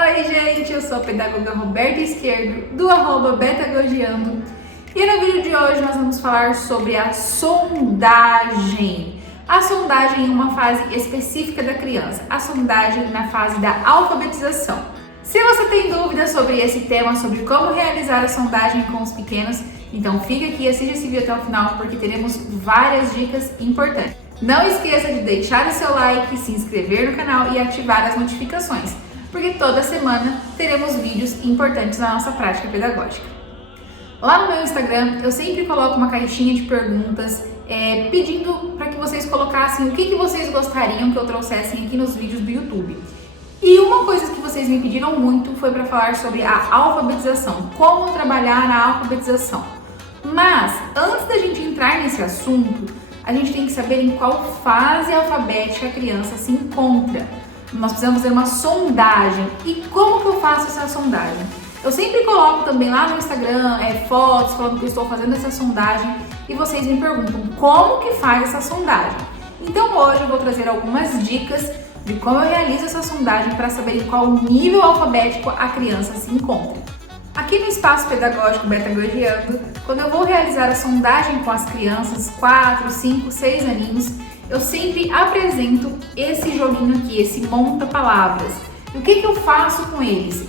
Oi gente, eu sou a pedagoga Roberta Esquerdo, do @betagogiando, e no vídeo de hoje nós vamos falar sobre a sondagem. A sondagem em uma fase específica da criança, a sondagem na fase da alfabetização. Se você tem dúvidas sobre esse tema, sobre como realizar a sondagem com os pequenos, então fica aqui e assista esse vídeo até o final, porque teremos várias dicas importantes. Não esqueça de deixar o seu like, se inscrever no canal e ativar as notificações, porque toda semana teremos vídeos importantes na nossa prática pedagógica. Lá no meu Instagram eu sempre coloco uma caixinha de perguntas pedindo para que vocês colocassem o que vocês gostariam que eu trouxessem aqui nos vídeos do YouTube. E uma coisa que vocês me pediram muito foi para falar sobre a alfabetização, como trabalhar na alfabetização. Mas antes da gente entrar nesse assunto, a gente tem que saber em qual fase alfabética a criança se encontra. Nós precisamos fazer uma sondagem. E como que eu faço essa sondagem? Eu sempre coloco também lá no Instagram fotos falando que eu estou fazendo essa sondagem e vocês me perguntam como que faz essa sondagem. Então hoje eu vou trazer algumas dicas de como eu realizo essa sondagem para saber em qual nível alfabético a criança se encontra. Aqui no Espaço Pedagógico Betagogiando, quando eu vou realizar a sondagem com as crianças 4, 5, 6 aninhos, eu sempre apresento esse joguinho aqui, esse monta-palavras. O que eu faço com eles?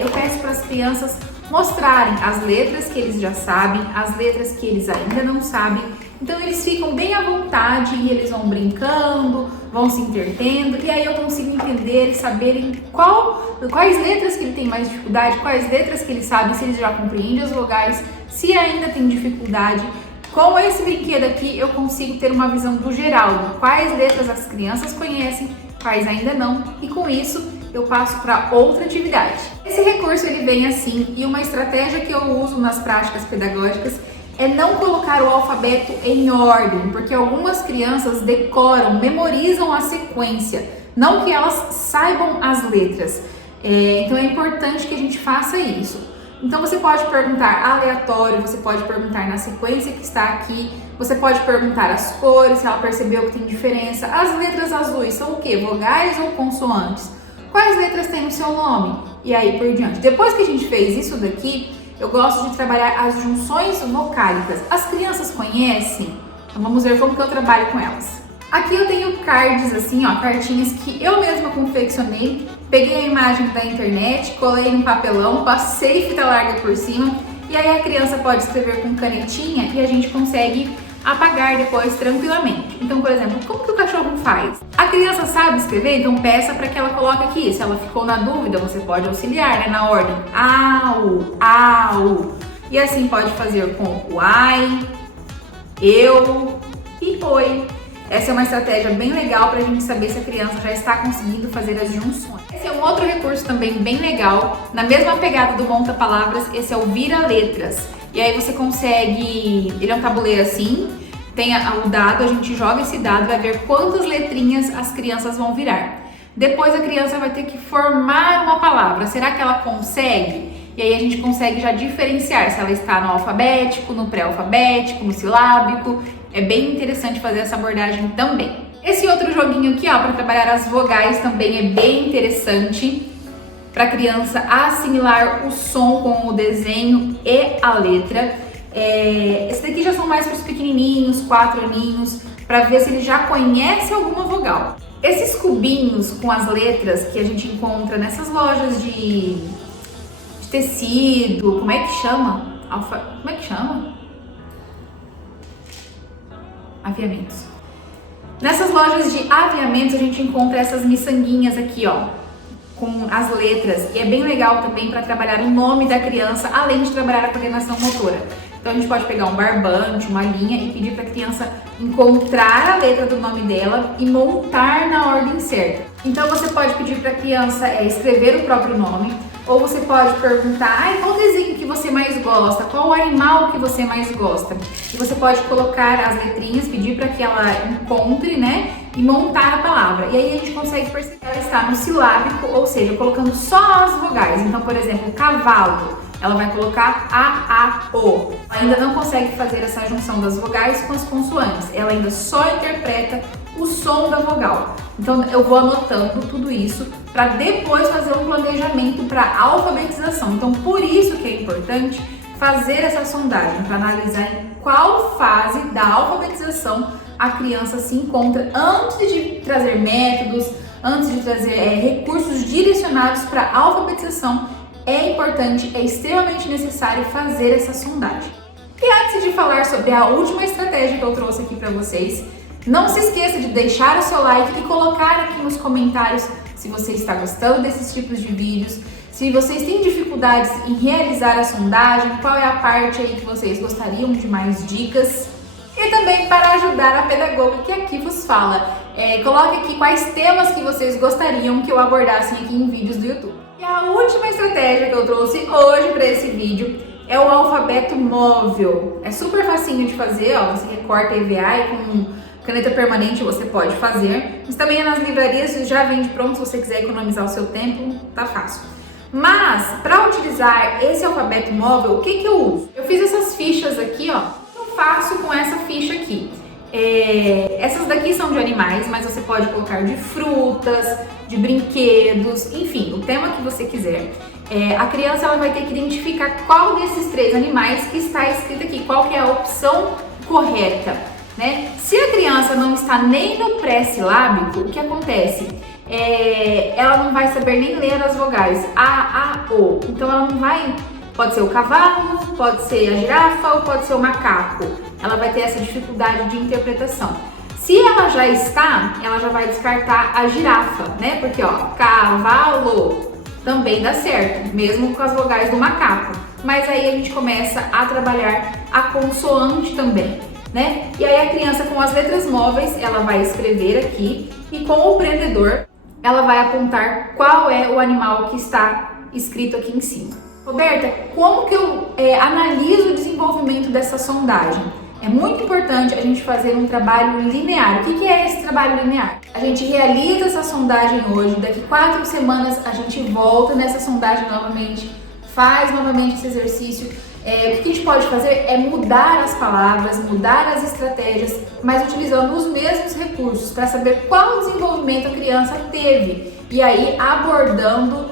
Eu peço para as crianças mostrarem as letras que eles já sabem, as letras que eles ainda não sabem. Então eles ficam bem à vontade e eles vão brincando, vão se entretendo, e aí eu consigo entender e saberem quais letras que ele tem mais dificuldade, quais letras que ele sabe, se eles já compreendem as vogais, se ainda tem dificuldade. Com esse brinquedo aqui eu consigo ter uma visão do geral, de quais letras as crianças conhecem, quais ainda não, e com isso eu passo para outra atividade. Esse recurso ele vem assim, e uma estratégia que eu uso nas práticas pedagógicas é não colocar o alfabeto em ordem, porque algumas crianças decoram, memorizam a sequência, não que elas saibam as letras. Então é importante que a gente faça isso. Então você pode perguntar aleatório, você pode perguntar na sequência que está aqui, você pode perguntar as cores, se ela percebeu que tem diferença. As letras azuis são o quê? Vogais ou consoantes? Quais letras têm o seu nome? E aí por diante. Depois que a gente fez isso daqui, eu gosto de trabalhar as junções vocálicas. As crianças conhecem? Então vamos ver como que eu trabalho com elas. Aqui eu tenho cards assim, ó, cartinhas que eu mesma confeccionei. Peguei a imagem da internet, colei em papelão, passei fita larga por cima e aí a criança pode escrever com canetinha e a gente consegue apagar depois tranquilamente. Então, por exemplo, como que o cachorro faz? A criança sabe escrever, então peça para que ela coloque aqui. Se ela ficou na dúvida, você pode auxiliar, né, na ordem. Au, au. E assim pode fazer com o ai, eu e oi. Essa é uma estratégia bem legal para a gente saber se a criança já está conseguindo fazer as junções. Esse é um outro recurso também bem legal, na mesma pegada do monta-palavras, esse é o vira-letras. E aí você consegue, ele é um tabuleiro assim, tem o dado, a gente joga esse dado, vai ver quantas letrinhas as crianças vão virar. Depois a criança vai ter que formar uma palavra, será que ela consegue? E aí a gente consegue já diferenciar se ela está no alfabético, no pré-alfabético, no silábico. É bem interessante fazer essa abordagem também. Esse outro joguinho aqui, ó, para trabalhar as vogais também é bem interessante para a criança assimilar o som com o desenho e a letra. Esse daqui já são mais para os pequenininhos, 4 aninhos, para ver se ele já conhece alguma vogal. Esses cubinhos com as letras que a gente encontra nessas lojas de tecido, como é que chama? Como é que chama? Aviamentos. Nessas lojas de aviamentos a gente encontra essas miçanguinhas aqui, ó, com as letras, e é bem legal também para trabalhar o nome da criança, além de trabalhar a coordenação motora. Então a gente pode pegar um barbante, uma linha e pedir para a criança encontrar a letra do nome dela e montar na ordem certa. Então você pode pedir para a criança escrever o próprio nome, ou você pode perguntar, qual desenho que você mais gosta, qual animal que você mais gosta. E você pode colocar as letrinhas, pedir para que ela encontre, né, e montar a palavra. E aí a gente consegue perceber que ela está no silábico, ou seja, colocando só as vogais. Então, por exemplo, cavalo, ela vai colocar a, o. Ainda não consegue fazer essa junção das vogais com as consoantes, ela ainda só interpreta o som da vogal. Então eu vou anotando tudo isso para depois fazer um planejamento para alfabetização. Então, por isso que é importante fazer essa sondagem, para analisar em qual fase da alfabetização a criança se encontra antes de trazer métodos, antes de trazer recursos direcionados para a alfabetização. É importante, é extremamente necessário fazer essa sondagem. E antes de falar sobre a última estratégia que eu trouxe aqui para vocês, não se esqueça de deixar o seu like e colocar aqui nos comentários se você está gostando desses tipos de vídeos, se vocês têm dificuldades em realizar a sondagem, qual é a parte aí que vocês gostariam de mais dicas. E também para ajudar a pedagoga que aqui vos fala, coloque aqui quais temas que vocês gostariam que eu abordasse aqui em vídeos do YouTube. E a última estratégia que eu trouxe hoje para esse vídeo é o alfabeto móvel. É super facinho de fazer, ó, você recorta EVA e com caneta permanente você pode fazer. Mas também nas livrarias já vende pronto, se você quiser economizar o seu tempo, tá fácil. Mas para utilizar esse alfabeto móvel, o que eu uso? Eu fiz essas fichas aqui, ó. Eu faço com essa ficha aqui. Essas daqui são de animais, mas você pode colocar de frutas, de brinquedos, enfim, o tema que você quiser. A criança ela vai ter que identificar qual desses 3 animais que está escrito aqui, qual que é a opção correta, né? Se a criança não está nem no pré-silábico, o que acontece? Ela não vai saber nem ler as vogais A, O. Então ela não vai, pode ser o cavalo, pode ser a girafa ou pode ser o macaco. Ela vai ter essa dificuldade de interpretação. Se ela já está, ela já vai descartar a girafa, né? Porque ó, cavalo também dá certo, mesmo com as vogais do macaco. Mas aí a gente começa a trabalhar a consoante também, né? E aí a criança com as letras móveis, ela vai escrever aqui e com o prendedor, ela vai apontar qual é o animal que está escrito aqui em cima. Roberta, como que eu analiso o desenvolvimento dessa sondagem? É muito importante a gente fazer um trabalho linear. O que é esse trabalho linear? A gente realiza essa sondagem hoje, daqui 4 semanas a gente volta nessa sondagem novamente, faz novamente esse exercício. O que a gente pode fazer é mudar as palavras, mudar as estratégias, mas utilizando os mesmos recursos para saber qual desenvolvimento a criança teve e aí abordando,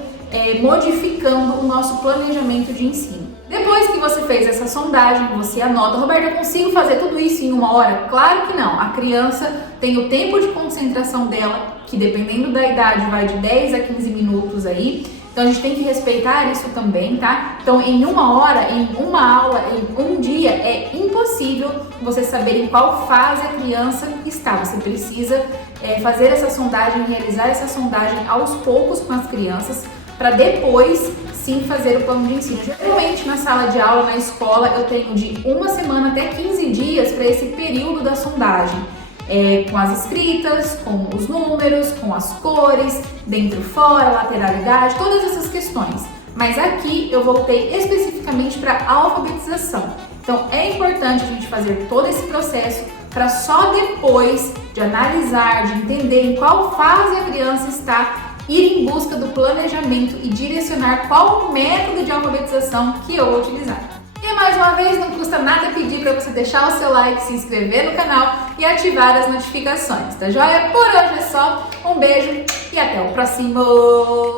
modificando o nosso planejamento de ensino. Depois que você fez essa sondagem, você anota, Roberta, eu consigo fazer tudo isso em 1 hora? Claro que não. A criança tem o tempo de concentração dela, que dependendo da idade vai de 10 a 15 minutos aí. Então a gente tem que respeitar isso também, tá? Então em 1 hora, em uma aula, em um dia, é impossível você saber em qual fase a criança está. Você precisa fazer essa sondagem, realizar essa sondagem aos poucos com as crianças, para depois sim fazer o plano de ensino. Geralmente na sala de aula, na escola, eu tenho de 1 semana até 15 dias para esse período da sondagem. Com as escritas, com os números, com as cores, dentro e fora, lateralidade, todas essas questões. Mas aqui eu voltei especificamente para a alfabetização. Então é importante a gente fazer todo esse processo para só depois de analisar, de entender em qual fase a criança está, ir em busca do planejamento e direcionar qual método de alfabetização que eu vou utilizar. E mais uma vez, não custa nada pedir para você deixar o seu like, se inscrever no canal e ativar as notificações, tá joia? Por hoje é só, um beijo e até o próximo!